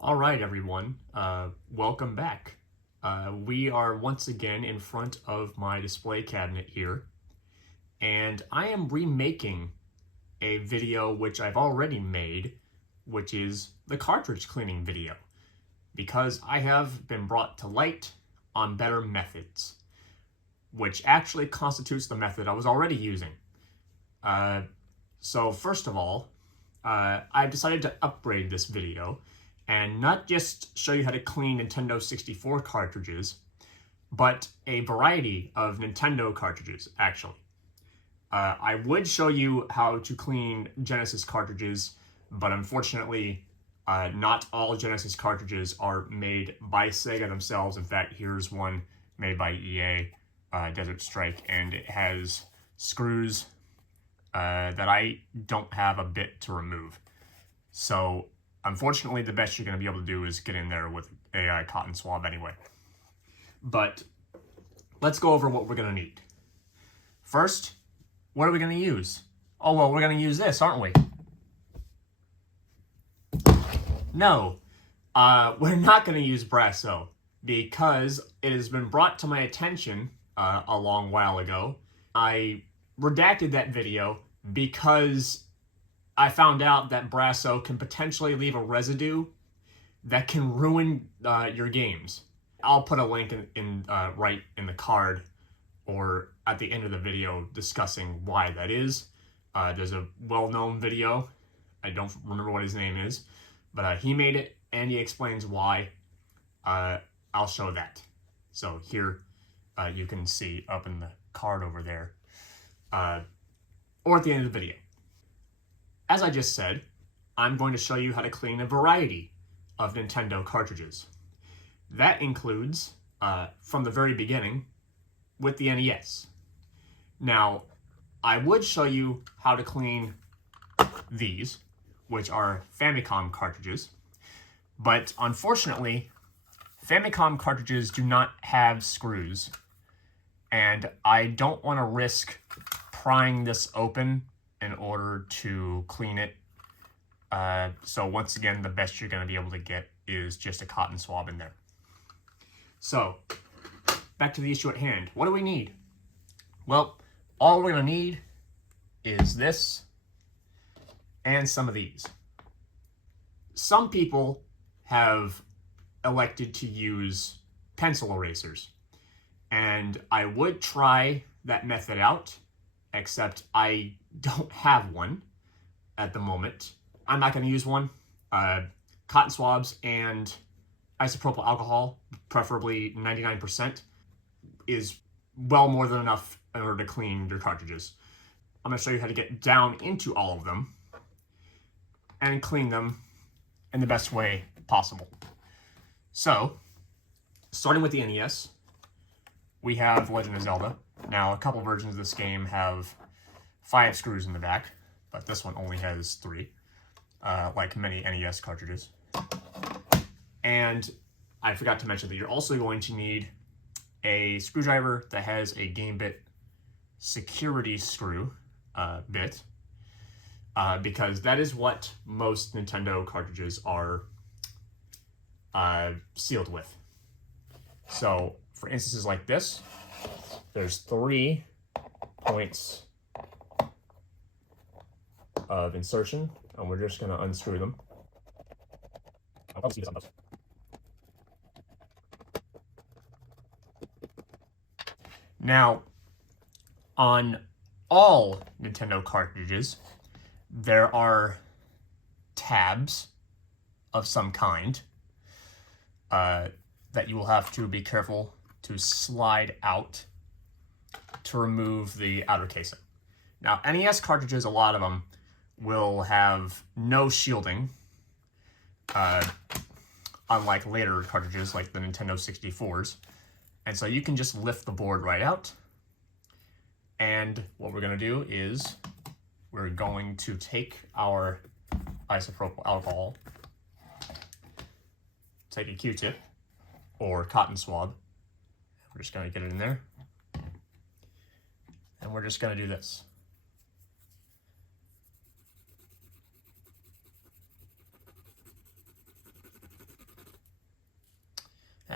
All right, everyone. Welcome back. We are once again in front of my display cabinet here, and I am remaking a video which I've already made, which is the cartridge cleaning video, because I have been brought to light on better methods, which actually constitutes the method I was already using. So first of all, I've decided to upgrade this video and not just show you how to clean Nintendo 64 cartridges, but a variety of Nintendo cartridges, actually. I would show you how to clean Genesis cartridges, but unfortunately, not all Genesis cartridges are made by Sega themselves. In fact, here's one made by EA, Desert Strike, and it has screws that I don't have a bit to remove. So, unfortunately, the best you're going to be able to do is get in there with a cotton swab anyway. But let's go over what we're going to need. First, what are we going to use? Oh, well, we're going to use this, aren't we? No, we're not going to use Brasso because it has been brought to my attention a long while ago. I redacted that video because I found out that Brasso can potentially leave a residue that can ruin your games. I'll put a link in right in the card or at the end of the video discussing why that is. There's a well-known video. I don't remember what his name is, but he made it and he explains why. I'll show that. So here you can see up in the card over there, or at the end of the video. As I just said, I'm going to show you how to clean a variety of Nintendo cartridges. That includes, from the very beginning, with the NES. Now, I would show you how to clean these, which are Famicom cartridges, but unfortunately, Famicom cartridges do not have screws, and I don't want to risk prying this open in order to clean it. So once again, the best you're going to be able to get is just a cotton swab in there. So, back to the issue at hand. What do we need? Well, all we're going to need is this and some of these. Some people have elected to use pencil erasers, and I would try that method out, except I don't have one at the moment. I'm not going to use one. Cotton swabs and isopropyl alcohol, preferably 99%, is well more than enough in order to clean your cartridges. I'm going to show you how to get down into all of them and clean them in the best way possible. So, starting with the NES, we have Legend of Zelda. Now, a couple versions of this game have 5 screws in the back, but this one only has 3, like many NES cartridges. And I forgot to mention that you're also going to need a screwdriver that has a GameBit security screw bit, because that is what most Nintendo cartridges are sealed with. So, for instances like this, there's 3 points of insertion, and we're just going to unscrew them. I'll probably see this on those. Now, on all Nintendo cartridges, there are tabs of some kind that you will have to be careful to slide out to remove the outer casing. Now, NES cartridges, a lot of them, will have no shielding, unlike later cartridges like the Nintendo 64s. And so you can just lift the board right out. And what we're going to do is we're going to take our isopropyl alcohol, take a Q-tip or cotton swab. We're just going to get it in there. And we're just going to do this.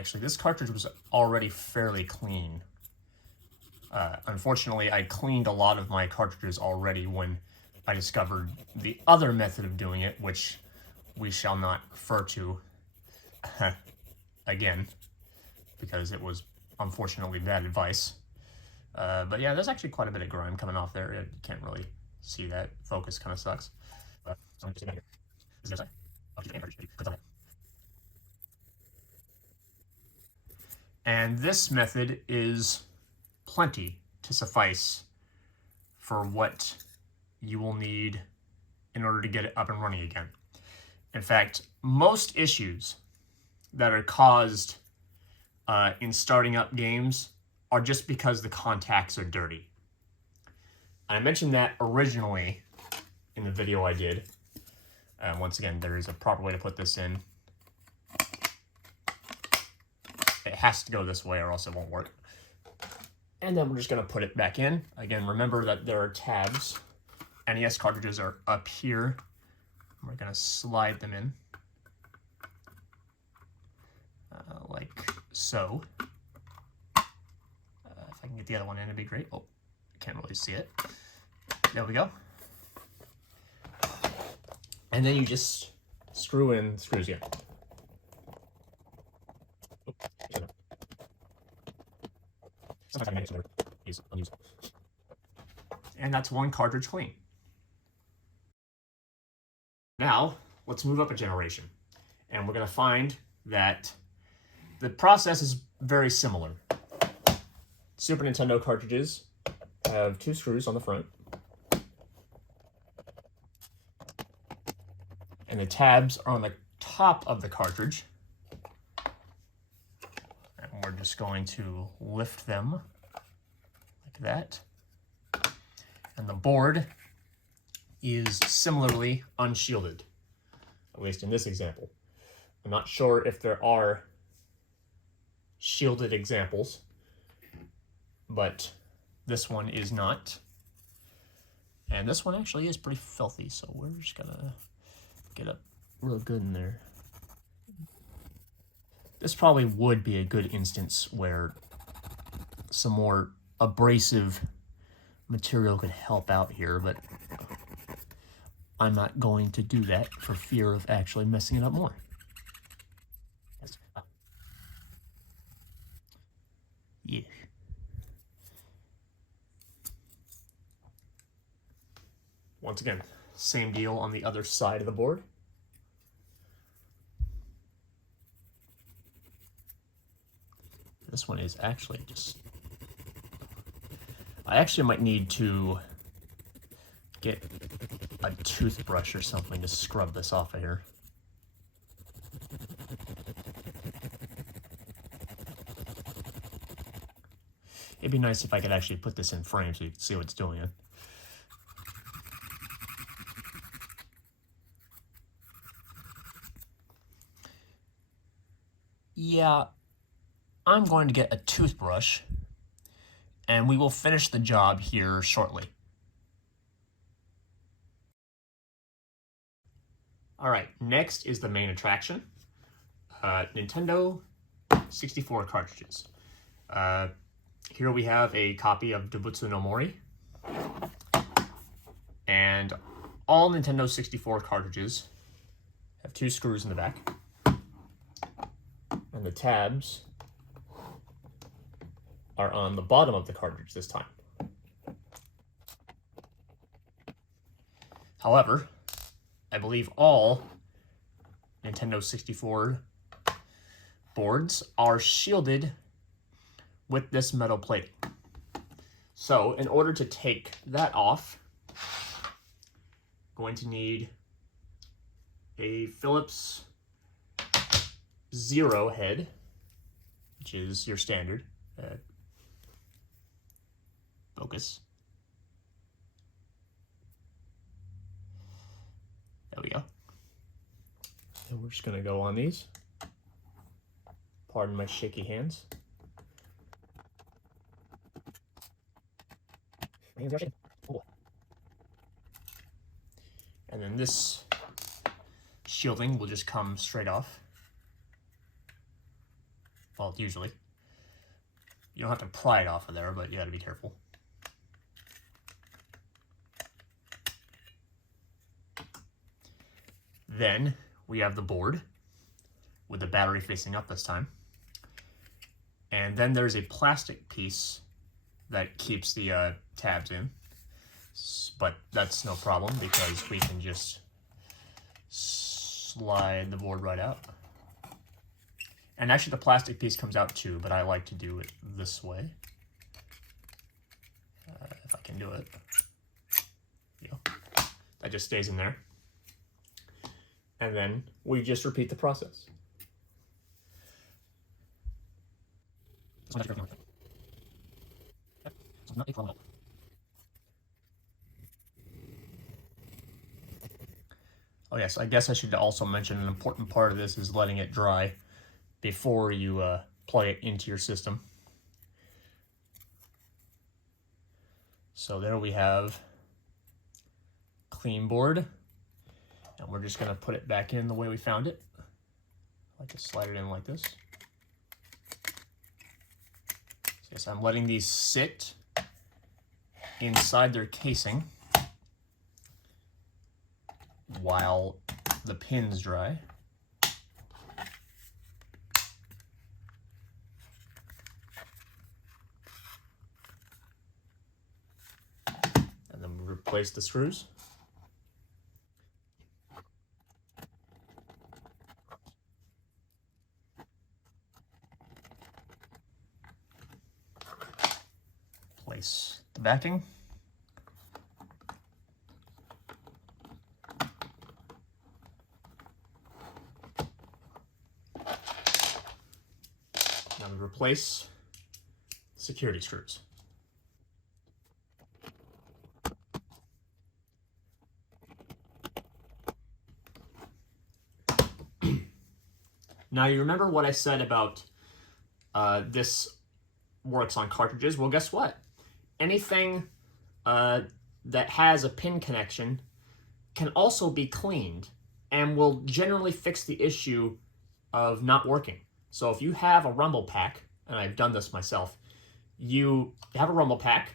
Actually, this cartridge was already fairly clean. Unfortunately, I cleaned a lot of my cartridges already when I discovered the other method of doing it, which we shall not refer to again, because it was unfortunately bad advice. But yeah, there's actually quite a bit of grime coming off there. You can't really see that. Focus kind of sucks. But so I'm just going to this is and this method is plenty to suffice for what you will need in order to get it up and running again. In fact, most issues that are caused in starting up games are just because the contacts are dirty. And I mentioned that originally in the video I did. Once again, there is a proper way to put this in. It has to go this way or else it won't work. And then we're just going to put it back in. Again, remember that there are tabs. NES cartridges are up here. We're going to slide them in. Like so. If I can get the other one in, it'd be great. Oh, I can't really see it. There we go. And then you just screw in the screws again. And that's one cartridge clean. Now, let's move up a generation. And we're going to find that the process is very similar. Super Nintendo cartridges have 2 screws on the front. And the tabs are on the top of the cartridge. And we're just going to lift them like that. And the board is similarly unshielded, at least in this example. I'm not sure if there are shielded examples, but this one is not. And this one actually is pretty filthy, so we're just gonna get up real good in there. This probably would be a good instance where some more abrasive material could help out here, but I'm not going to do that for fear of actually messing it up more. Yeah. Once again, same deal on the other side of the board. This one is actually just... I actually might need to get a toothbrush or something to scrub this off of here. It'd be nice if I could actually put this in frame so you can see what it's doing. Yeah, I'm going to get a toothbrush and we will finish the job here shortly. All right, next is the main attraction, Nintendo 64 cartridges. Here we have a copy of Dobutsu no Mori, and all Nintendo 64 cartridges have 2 screws in the back, and the tabs are on the bottom of the cartridge this time. However, I believe all Nintendo 64 boards are shielded with this metal plating. So in order to take that off, I'm going to need a Phillips Zero head, which is your standard focus. There we go. And we're just going to go on these. Pardon my shaky hands. And then this shielding will just come straight off. Well, usually. You don't have to pry it off of there, but you gotta be careful. Then we have the board with the battery facing up this time. And then there's a plastic piece that keeps the tabs in. But that's no problem because we can just slide the board right out. And actually the plastic piece comes out too, but I like to do it this way. If I can do it. Yeah. That just stays in there. And then we just repeat the process. Oh yes, I guess I should also mention an important part of this is letting it dry before you plug it into your system. So there we have clean board, and we're just going to put it back in the way we found it. I like to slide it in like this. So yes, I'm letting these sit inside their casing while the pins dry. And then we replace the screws. Place the backing. Now we replace security screws. Now you remember what I said about this works on cartridges? Well, guess what? Anything that has a pin connection can also be cleaned and will generally fix the issue of not working. So if you have a rumble pack, and I've done this myself, you have a rumble pack,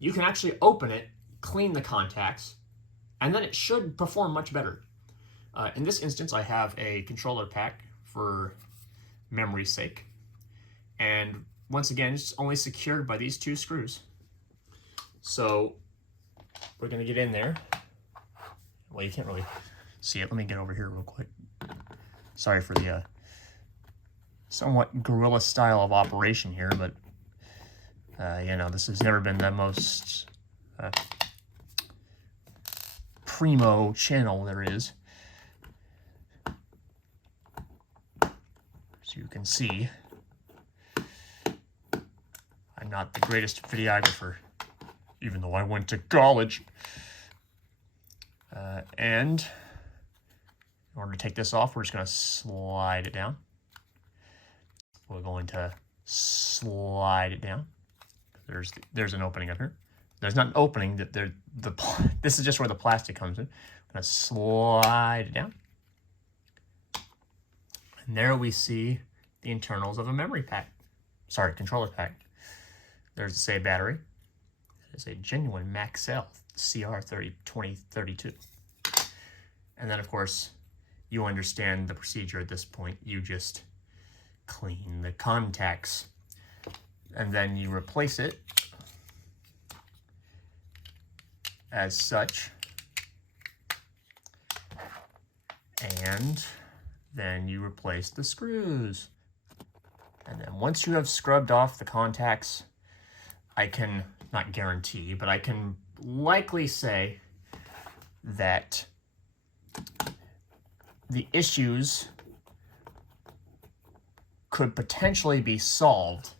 you can actually open it, clean the contacts, and then it should perform much better. In this instance, I have a controller pack for memory's sake. And once again, it's only secured by these two screws. So we're gonna get in there. Well, you can't really see it. Let me get over here real quick. Sorry for the somewhat guerrilla style of operation here, but you know, this has never been the most primo channel there is. So you can see, I'm not the greatest videographer, even though I went to college. And in order to take this off, we're just going to slide it down. We're going to slide it down. There's an opening up here. There's not an opening. This is just where the plastic comes in. I'm going to slide it down. And there we see the internals of a memory pack. Sorry, controller pack. There's the say battery. It's a genuine Maxell CR2032. And then, of course, you understand the procedure at this point. You just clean the contacts. And then you replace it as such. And then you replace the screws. And then once you have scrubbed off the contacts, I can not guarantee, but I can likely say that the issues could potentially be solved,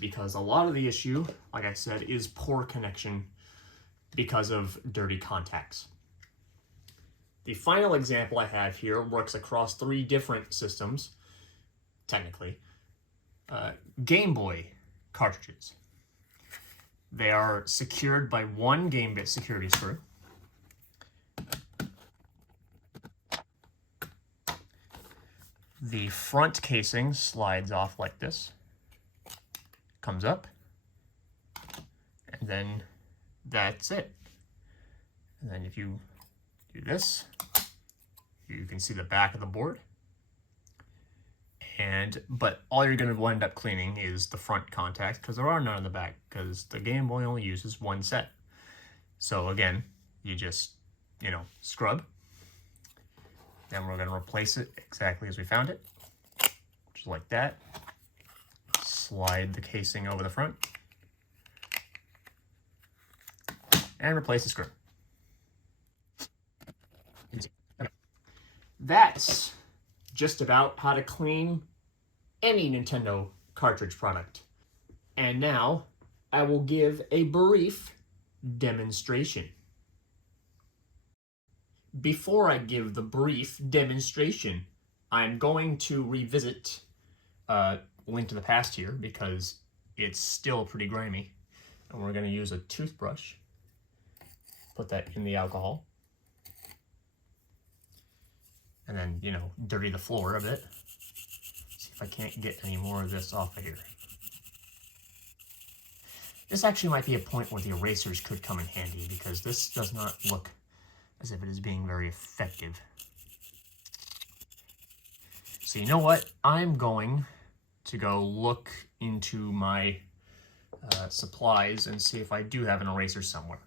because a lot of the issue, like I said, is poor connection because of dirty contacts. The final example I have here works across 3 different systems, technically. Game Boy cartridges. They are secured by one game bit security screw. The front casing slides off like this, comes up, and then that's it. And then if you do this, you can see the back of the board. But all you're going to wind up cleaning is the front contacts, because there are none in the back, because the Game Boy only uses one set. So again, you just, scrub. Then we're going to replace it exactly as we found it, just like that. Slide the casing over the front, and replace the screw. That's just about how to clean any Nintendo cartridge product. And now I will give a brief demonstration. Before I give the brief demonstration, I'm going to revisit Link to the Past here because it's still pretty grimy. And we're going to use a toothbrush. Put that in the alcohol. And then, dirty the floor a bit. See if I can't get any more of this off of here. This actually might be a point where the erasers could come in handy, because this does not look as if it is being very effective. So you know what? I'm going to go look into my supplies and see if I do have an eraser somewhere.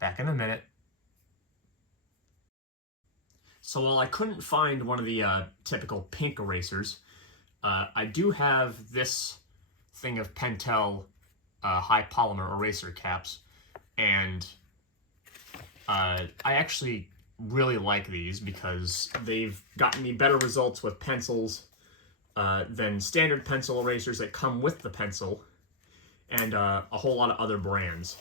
Back in a minute. So while I couldn't find one of the typical pink erasers, I do have this thing of Pentel high polymer eraser caps, and I actually really like these because they've gotten me better results with pencils than standard pencil erasers that come with the pencil, and a whole lot of other brands.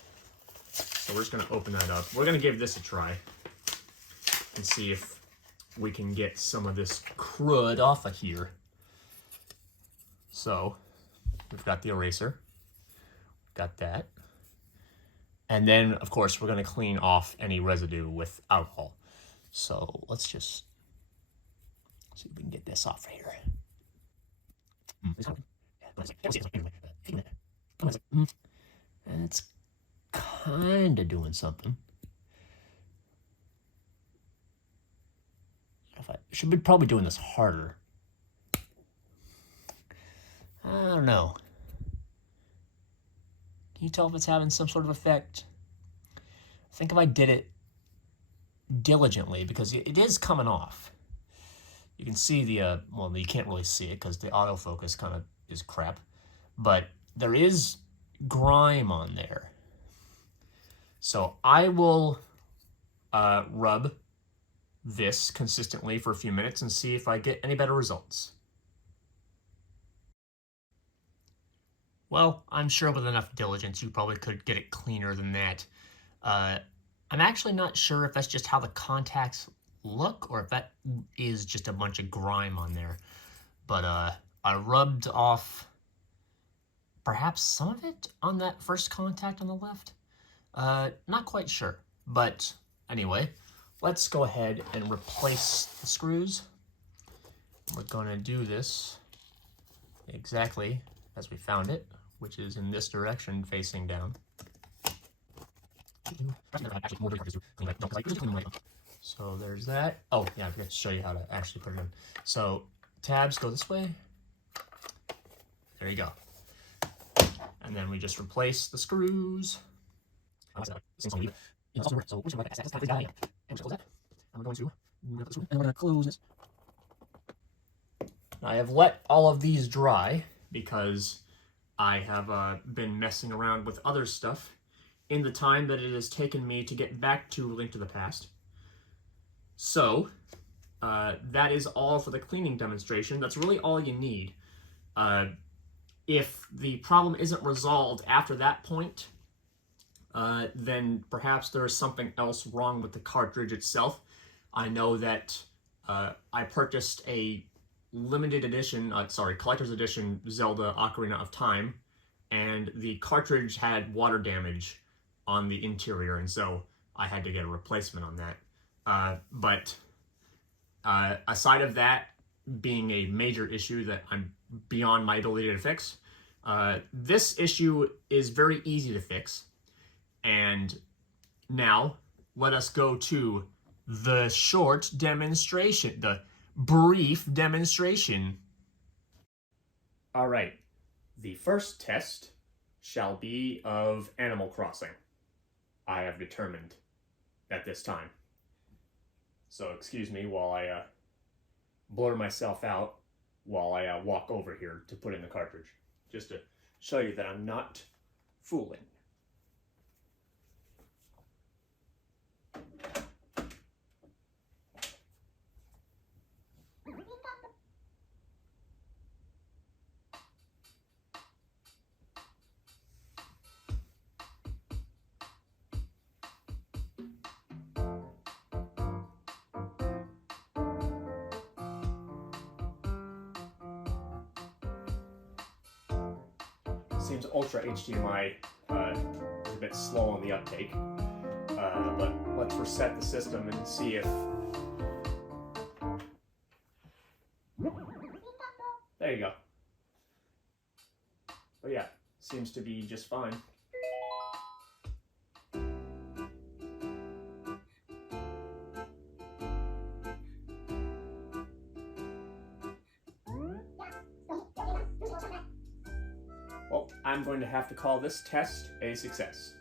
So we're just going to open that up. We're going to give this a try and see if we can get some of this crud off of here. So we've got the eraser, got that. And then, of course, we're going to clean off any residue with alcohol. So let's just see if we can get this off of here. It's kind of doing something. I should be probably doing this harder. I don't know. Can you tell if it's having some sort of effect? I think if I did it diligently, because it is coming off. You can see the, well, you can't really see it because the autofocus kind of is crap, but there is grime on there. So I will rub this consistently for a few minutes and see if I get any better results. Well, I'm sure with enough diligence you probably could get it cleaner than that. I'm actually not sure if that's just how the contacts look or if that is just a bunch of grime on there. But I rubbed off perhaps some of it on that first contact on the left. Not quite sure, but anyway, let's go ahead and replace the screws. We're going to do this exactly as we found it, which is in this direction facing down. So there's that. Oh, yeah, I forgot to show you how to actually put it in. So tabs go this way. There you go. And then we just replace the screws. I'm going to close this. I have let all of these dry because I have been messing around with other stuff in the time that it has taken me to get back to Link to the Past. So, that is all for the cleaning demonstration. That's really all you need. If the problem isn't resolved after that point, then perhaps there is something else wrong with the cartridge itself. I know that I purchased a limited edition, collector's edition Zelda Ocarina of Time, and the cartridge had water damage on the interior, and so I had to get a replacement on that. But aside of that, being a major issue that I'm beyond my ability to fix. This issue is very easy to fix. And now let us go to the short demonstration, the brief demonstration. All right, the first test shall be of Animal Crossing, I have determined at this time. So excuse me while I blur myself out while I walk over here to put in the cartridge, just to show you that I'm not fooling. Seems Ultra HDMI is a bit slow on the uptake, but let's reset the system and see if... There you go. But yeah, seems to be just fine. Well, I'm going to have to call this test a success.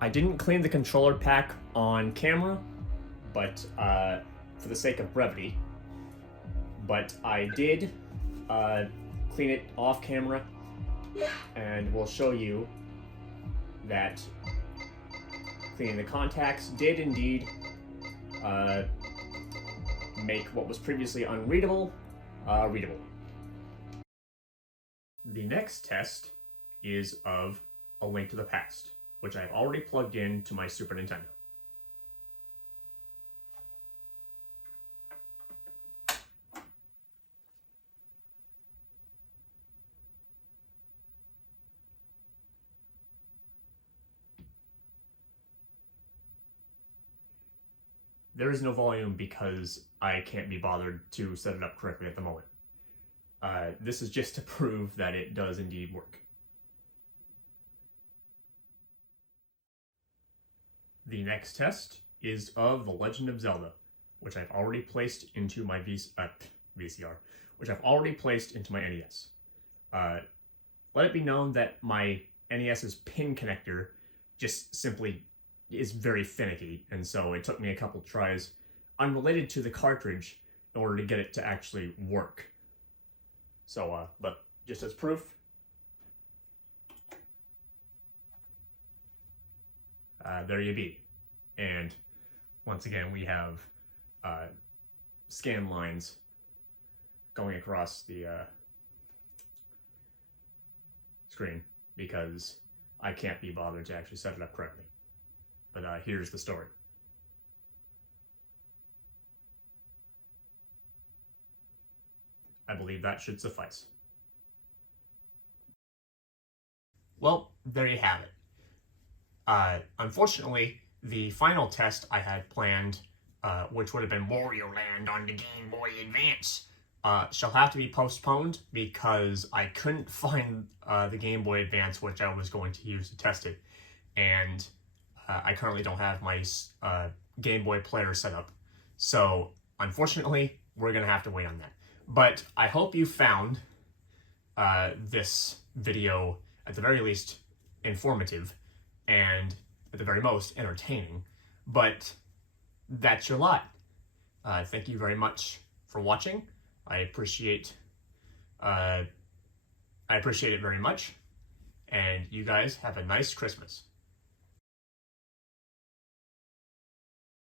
I didn't clean the controller pack on camera, but for the sake of brevity, but I did clean it off camera, and we'll show you that cleaning the contacts did indeed make what was previously unreadable, readable. The next test is of A Link to the Past, which I've already plugged in to my Super Nintendo. There is no volume because I can't be bothered to set it up correctly at the moment. This is just to prove that it does indeed work. The next test is of The Legend of Zelda, which I've already placed into my VCR, which I've already placed into my NES. Let it be known that my NES's pin connector just simply is very finicky, and so it took me a couple tries unrelated to the cartridge in order to get it to actually work. So, but just as proof, there you be. And once again, we have scan lines going across the screen because I can't be bothered to actually set it up correctly. But here's the story. I believe that should suffice. Well, there you have it. Unfortunately, the final test I had planned, which would have been Wario Land on the Game Boy Advance, shall have to be postponed because I couldn't find the Game Boy Advance which I was going to use to test it. And I currently don't have my Game Boy player set up. So, unfortunately, we're going to have to wait on that. But I hope you found this video, at the very least, informative, and at the very most, entertaining. But that's your lot. Thank you very much for watching. I appreciate it very much. And you guys have a nice Christmas.